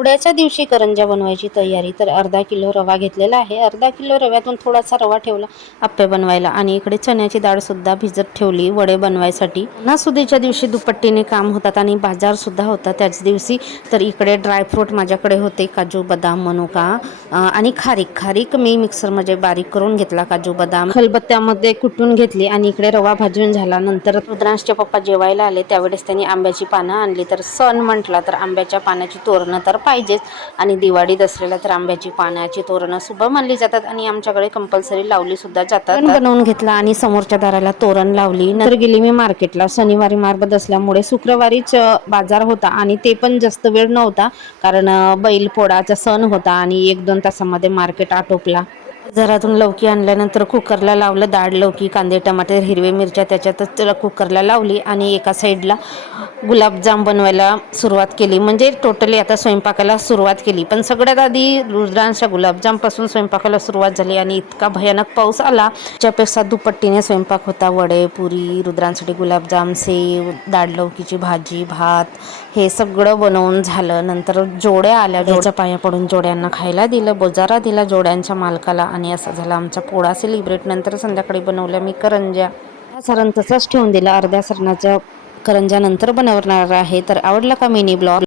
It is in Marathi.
पोळ्याच्या दिवशी करंज्या बनवायची तयारी. तर अर्धा किलो रवा घेतलेला आहे. अर्धा किलो रव्यातून थोडासा रवा ठेवला आप्पे बनवायला आणि इकडे चण्याची डाळसुद्धा भिजत ठेवली वडे बनवायसाठी. सणासुदीच्या दिवशी दुपट्टीने काम होतात आणि बाजारसुद्धा होता त्याच दिवशी. तर इकडे ड्रायफ्रूट माझ्याकडे होते, काजू बदाम मनुका आणि खारीक मी मिक्सरमध्ये बारीक करून घेतला. काजू बदाम खलबत्त्यामध्ये कुटून घेतली आणि इकडे रवा भाजून झाला. नंतर रुद्रांशचे पप्पा जेवायला आले त्यावेळेस त्यांनी आंब्याची पानं आणली. तर सण म्हटला तर आंब्याच्या पानाची तोरणं तर पाहिजेच आणि दिवाळी दसऱ्याला तर आंब्याची पानाची तोरणं शुभ मानली जातात आणि आमच्याकडे कंपल्सरी लावली सुद्धा जातात. बनवून घेतला आणि समोरच्या दाराला तोरण लावली. नंतर गेली मी मार्केटला. शनिवारी मार्केट असल्यामुळे शुक्रवारीच बाजार होता आणि ते पण जास्त वेळ नव्हता कारण बैलपोळाचा सण होता आणि 1-2 तासामध्ये मार्केट आटोपला. बाजारातून लौकी आणल्यानंतर कुकरला लावलं. डाळ, लौकी, कांदे, टमाटे, हिरवे मिरच्या त्याच्यातच कुकरला लावली आणि एका साईडला गुलाबजाम बनवायला सुरुवात केली. म्हणजे टोटली आता स्वयंपाकाला सुरुवात केली. पण सगळ्यात आधी रुद्रांच्या गुलाबजामपासून स्वयंपाकाला सुरुवात झाली आणि इतका भयानक पाऊस आला. त्यापेक्षा दुपट्टीने स्वयंपाक होता. वडे, पुरी, रुद्रांसाठी गुलाबजाम, सेव, डाळ लौकीची भाजी, भात हे सगळं बनवून झालं. नंतर जोड्या आल्या. जोड्याच्या पाया पडून जोड्यांना खायला दिलं, बोजारा दिला जोड्यांच्या मालकाला आणि असा झाला आमचा पोळा सेलिब्रेट. नंतर संध्याकाळी बनवल्या मी करंज्या. सारण तसंच ठेवून दिला. अर्ध्या सरणाच्या करंज्या नंतर बनवणार आहे. तर आवडला का मिनी ब्लॉग?